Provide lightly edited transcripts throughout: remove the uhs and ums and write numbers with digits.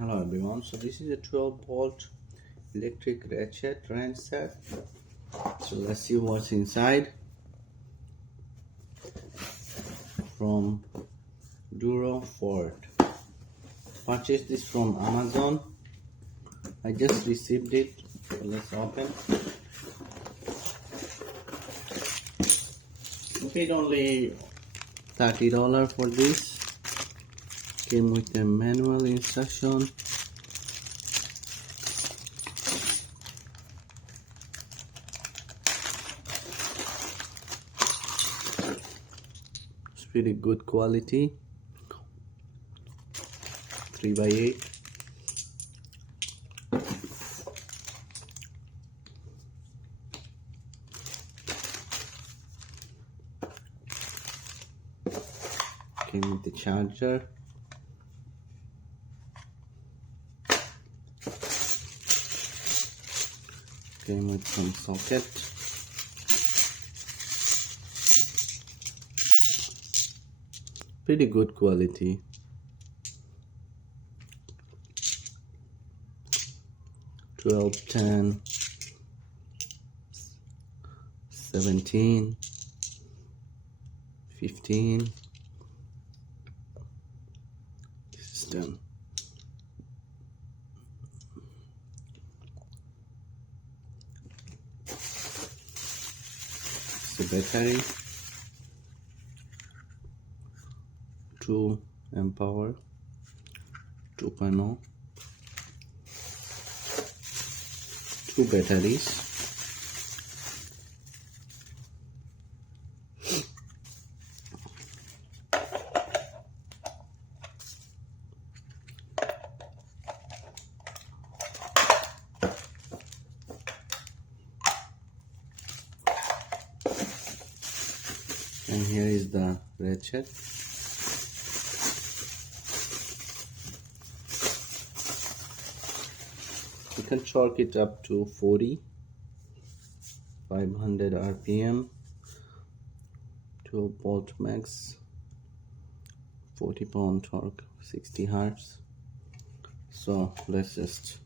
Hello everyone, so this is a 12-volt electric rachet wrench set. So let's see what's inside. From Durofort. Purchased this from Amazon. I just received it, so let's open. I paid only $30 for this. Came with a manual instruction. It's pretty good quality. 3x8. Came with the charger. Came with some socket. Pretty good quality. $12, $10, $17, $15. This is done. The battery, 2 amp hour, 2.0, 2 batteries. And here is the ratchet. You can torque it up to 500 RPM, 12 volt max, 40 pound torque, 60 hertz. So let's just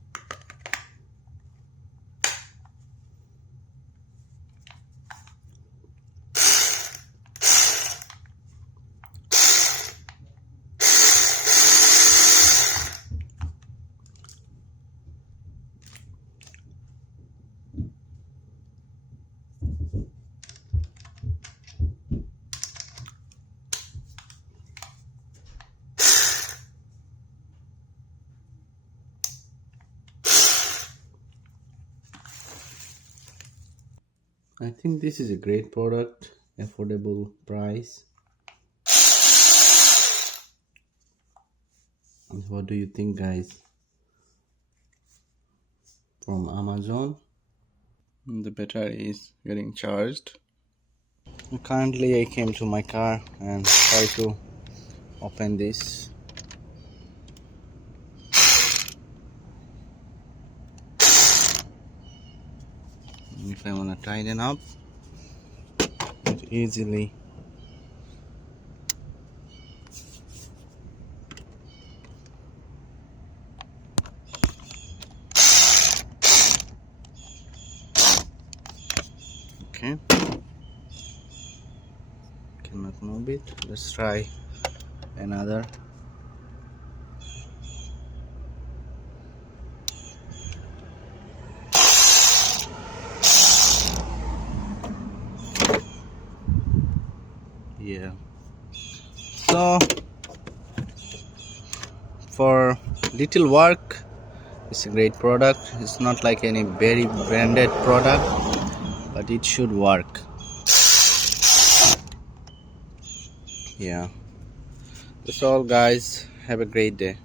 I think this is a great product, affordable price. What do you think, guys? From Amazon. The battery is getting charged. Currently I came to my car and try to open this. If I want to tighten up it easily. Okay, cannot move it. Let's try another. Yeah, so for little work it's a great product. It's not like any very branded product, but it should work. Yeah, that's all, guys. Have a great day.